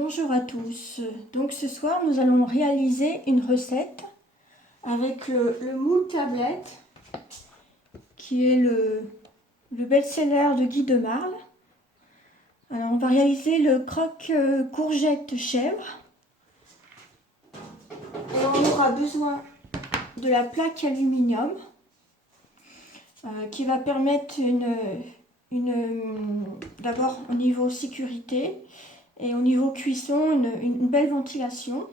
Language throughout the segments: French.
Bonjour à tous. Donc ce soir nous allons réaliser une recette avec le moule tablette qui est le best-seller de Guy de Marle. Alors on va réaliser le croque courgette chèvre et on aura besoin de la plaque aluminium qui va permettre d'abord au niveau sécurité et au niveau cuisson une belle ventilation.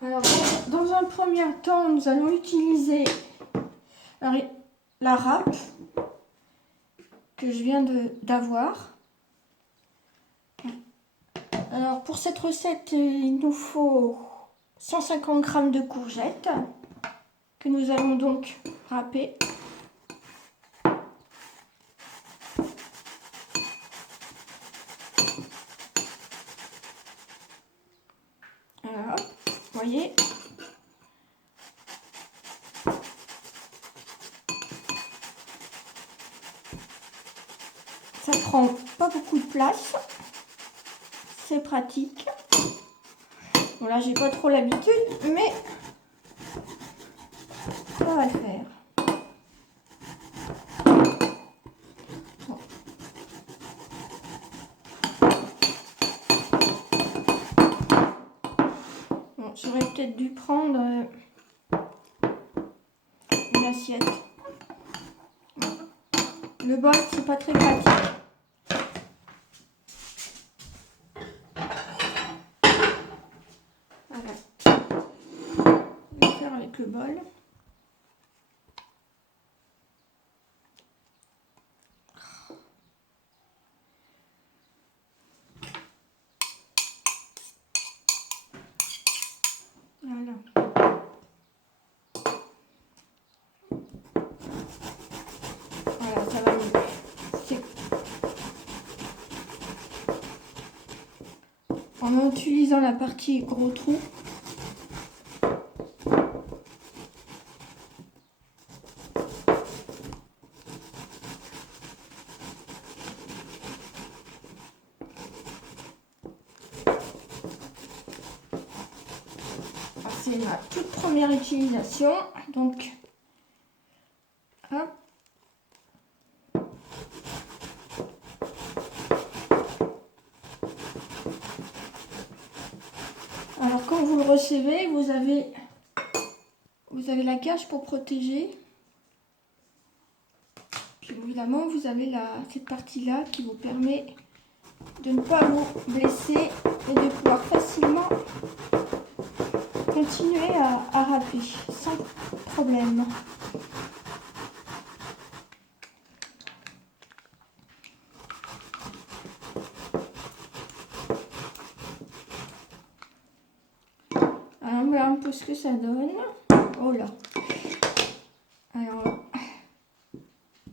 Alors dans un premier temps nous allons utiliser la râpe que je viens d'avoir. Alors pour cette recette il nous faut 150 g de courgettes que nous allons donc râper. Voilà, vous voyez. Ça prend pas beaucoup de place, c'est pratique. Bon là j'ai pas trop l'habitude, mais ça va le faire. Bon. Bon, j'aurais peut-être dû prendre une assiette. Le bol c'est pas très pratique. Voilà. Je vais faire avec le bol. Voilà. Voilà, ça va mieux. En utilisant la partie gros trou. C'est ma toute première utilisation, donc hop. Alors quand vous le recevez, vous avez la cage pour protéger. Puis évidemment vous avez cette partie là qui vous permet de ne pas vous blesser et de pouvoir facilement continuer à râper sans problème. Alors on va un peu ce que ça donne. Oh là. Alors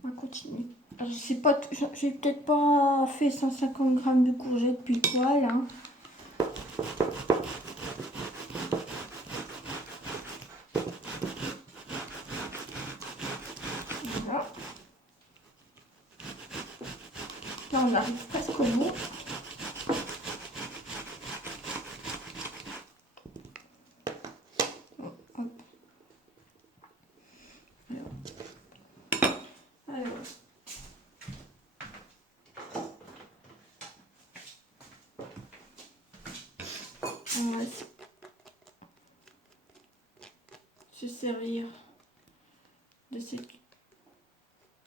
on va continuer. Alors, je sais pas, j'ai peut-être pas fait 150 g de courgettes puis poil. Hein. Voilà. Là on arrive presque au bout. On va se servir de cette...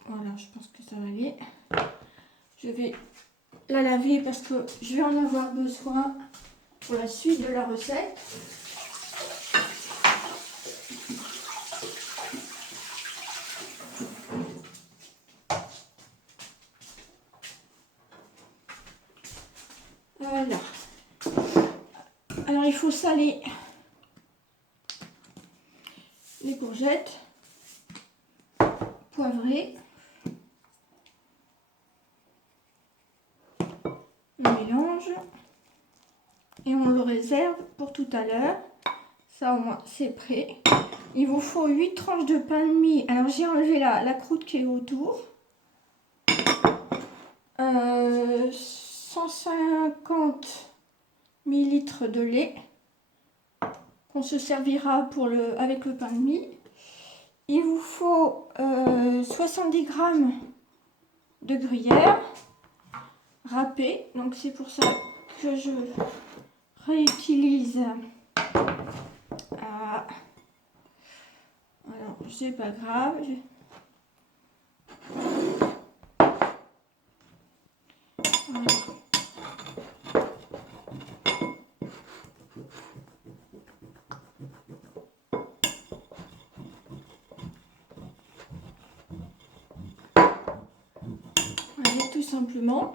Voilà, je pense que ça va aller. Je vais la laver parce que je vais en avoir besoin pour la suite de la recette. Voilà. Alors il faut saler les courgettes, poivrer, on mélange et on le réserve pour tout à l'heure. Ça au moins c'est prêt. Il vous faut 8 tranches de pain de mie. Alors j'ai enlevé la croûte qui est autour. 150 millilitres de lait qu'on se servira avec le pain de mie. Il vous faut 70 g de gruyère râpée. Donc c'est pour ça que je réutilise. Alors c'est pas grave. Voilà. Allez, tout simplement.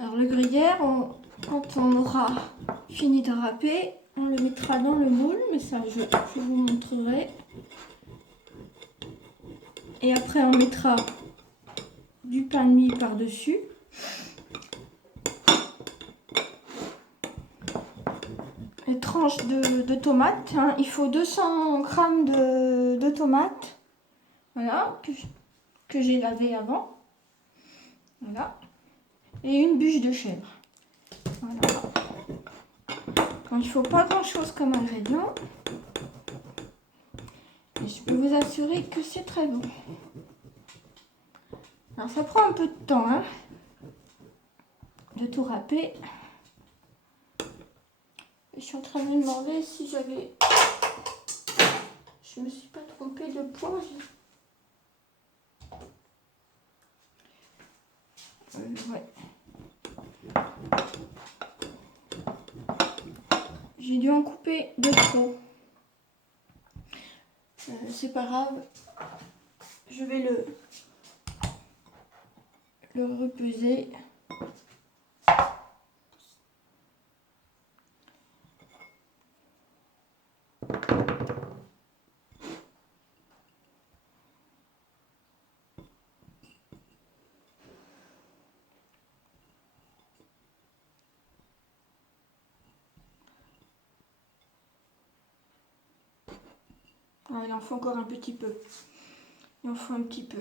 Alors le gruyère, quand on aura fini de râper, on le mettra dans le moule, mais ça je vous montrerai. Et après on mettra du pain de mie par-dessus. Les tranches de tomates, hein. Il faut 200 g de tomates, voilà, que j'ai lavé avant. Voilà. Et une bûche de chèvre. Voilà. Donc, il ne faut pas grand chose comme ingrédient. Et je peux vous assurer que c'est très bon. Alors ça prend un peu de temps, hein, de tout râper. Et je suis en train de me demander si j'avais... Je me suis pas trompée de poids. Ouais. J'ai dû en couper de trop. C'est pas grave. Je vais le repeser. Ah, il en faut encore un petit peu. Il en faut un petit peu.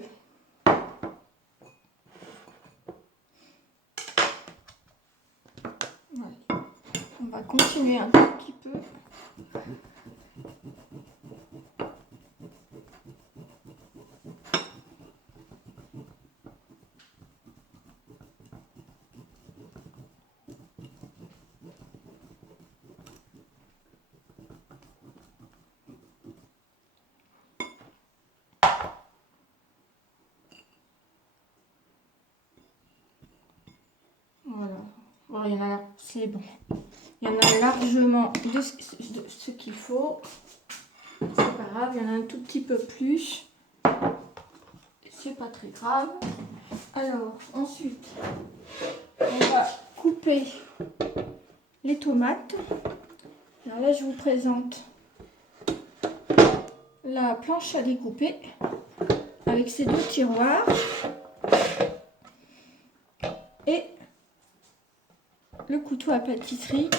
Voilà. On va continuer un tout petit peu. Voilà. Bon, il y en a, c'est bon. Il y en a largement de ce qu'il faut. C'est pas grave, il y en a un tout petit peu plus. C'est pas très grave. Alors, ensuite, on va couper les tomates. Alors là, je vous présente la planche à découper avec ses deux tiroirs et le couteau à pâtisserie.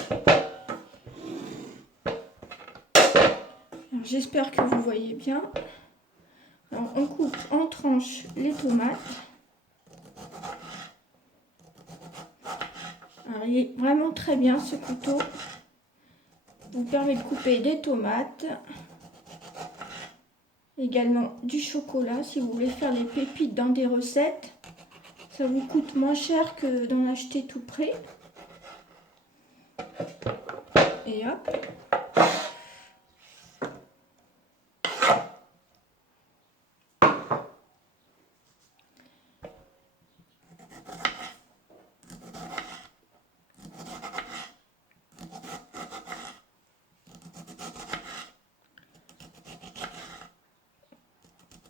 J'espère que vous voyez bien. Alors, on coupe en tranches les tomates. Alors, il est vraiment très bien ce couteau. Il vous permet de couper des tomates. également du chocolat. Si vous voulez faire les pépites dans des recettes, ça vous coûte moins cher que d'en acheter tout près. Et hop.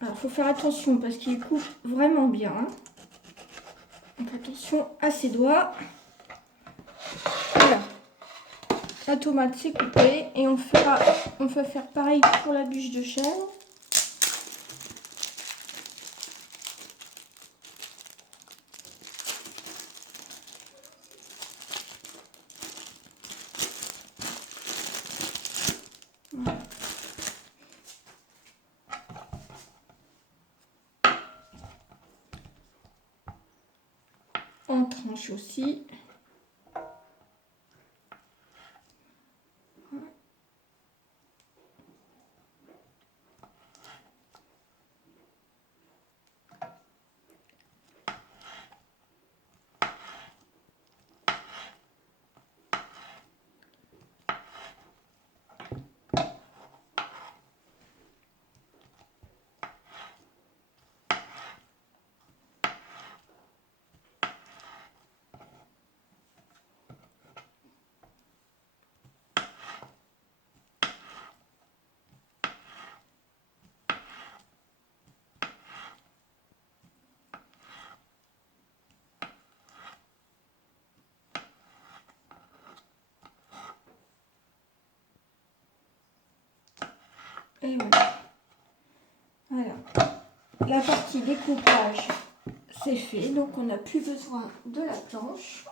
Alors, il faut faire attention parce qu'il coupe vraiment bien. Hein. Donc, attention à ses doigts. Voilà. La tomate c'est coupé et on va faire pareil pour la bûche de chèvre. Voilà. En tranche aussi. Et voilà. Alors, la partie découpage, c'est fait. Donc, on n'a plus besoin de la planche.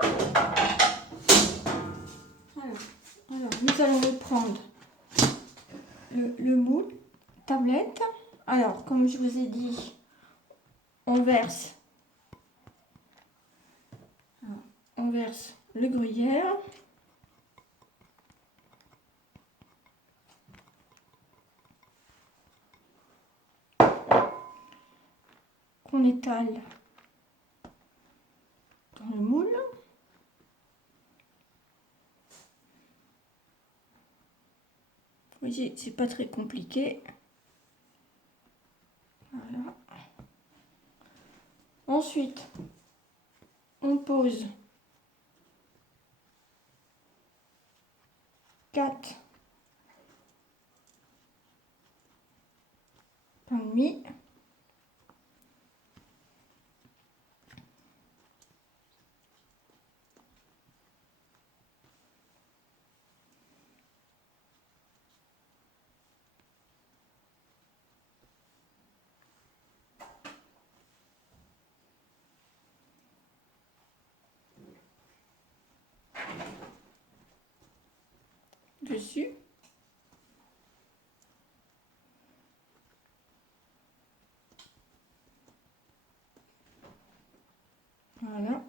Alors, nous allons reprendre le moule, tablette. Alors, comme je vous ai dit, on verse le gruyère. Qu'on étale dans le moule. Vous voyez, c'est pas très compliqué. Voilà. Ensuite, on pose 4 pains de mie. Dessus. Voilà.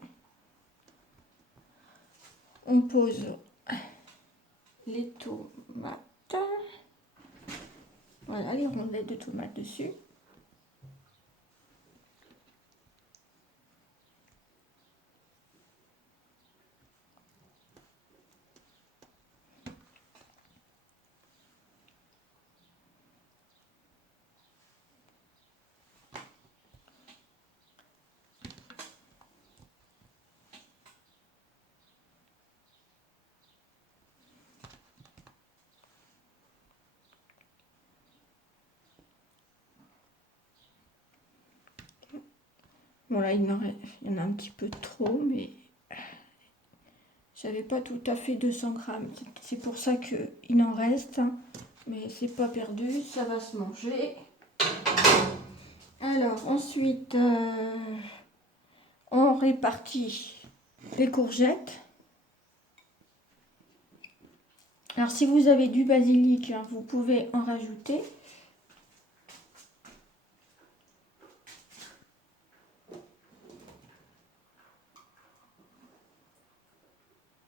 On pose les tomates. Voilà, les rondelles de tomates dessus. Bon là, il y en a un petit peu trop, mais j'avais pas tout à fait 200 grammes. C'est pour ça qu'il en reste. Mais c'est pas perdu, ça va se manger. Alors ensuite, on répartit les courgettes. Alors si vous avez du basilic, hein, vous pouvez en rajouter.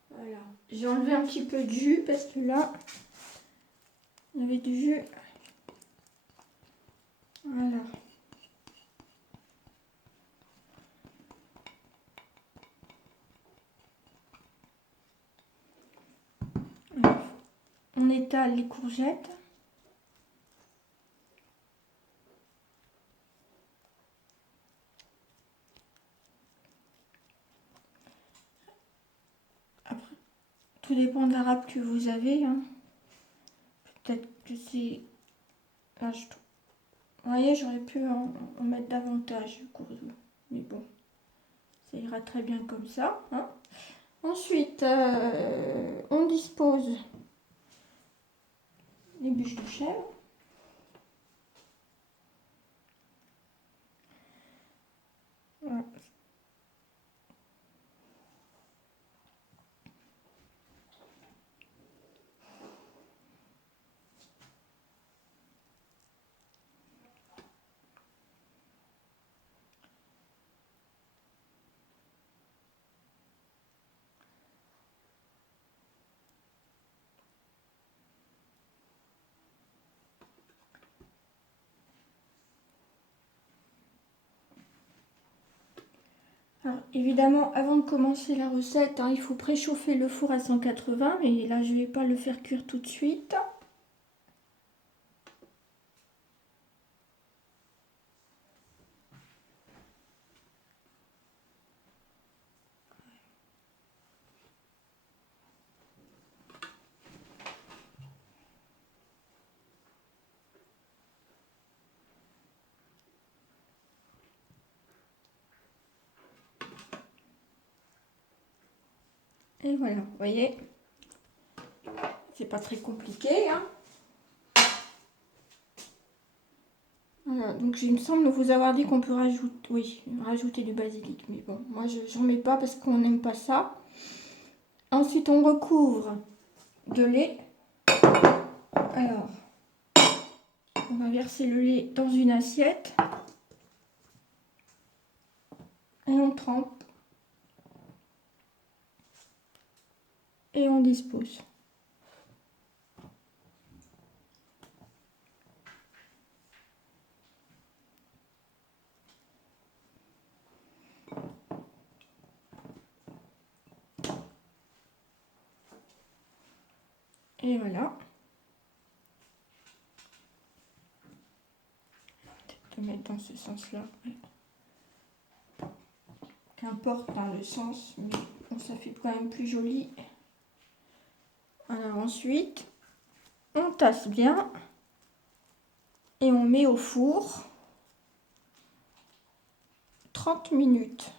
Voilà. J'ai enlevé un petit peu de jus parce que là, il y avait du jus. on étale les courgettes. Après, tout dépend de la râpe que vous avez, hein. Peut-être que c'est... Là, vous voyez, j'aurais pu en mettre davantage, mais bon, ça ira très bien comme ça, hein. Ensuite, on dispose les bûches de chèvre. Voilà. Alors, évidemment, avant de commencer la recette, hein, il faut préchauffer le four à 180, mais là, je ne vais pas le faire cuire tout de suite. Et voilà, vous voyez, c'est pas très compliqué, hein. Voilà, donc il me semble vous avoir dit qu'on peut rajouter du basilic, mais bon, moi j'en mets pas parce qu'on n'aime pas ça. Ensuite, on recouvre de lait. Alors, on va verser le lait dans une assiette et on trempe et on dispose. Et voilà. Peut-être mettre dans ce sens-là. Qu'importe hein, le sens, mais bon, ça fait quand même plus joli. Alors ensuite, on tasse bien et on met au four 30 minutes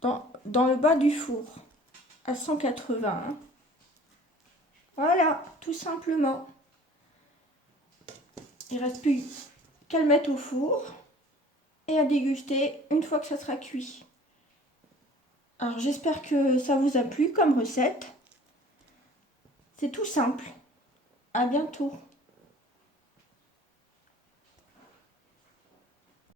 dans le bas du four à 180. Hein. Voilà, tout simplement. Il ne reste plus qu'à le mettre au four et à déguster une fois que ça sera cuit. Alors j'espère que ça vous a plu comme recette. C'est tout simple. À bientôt.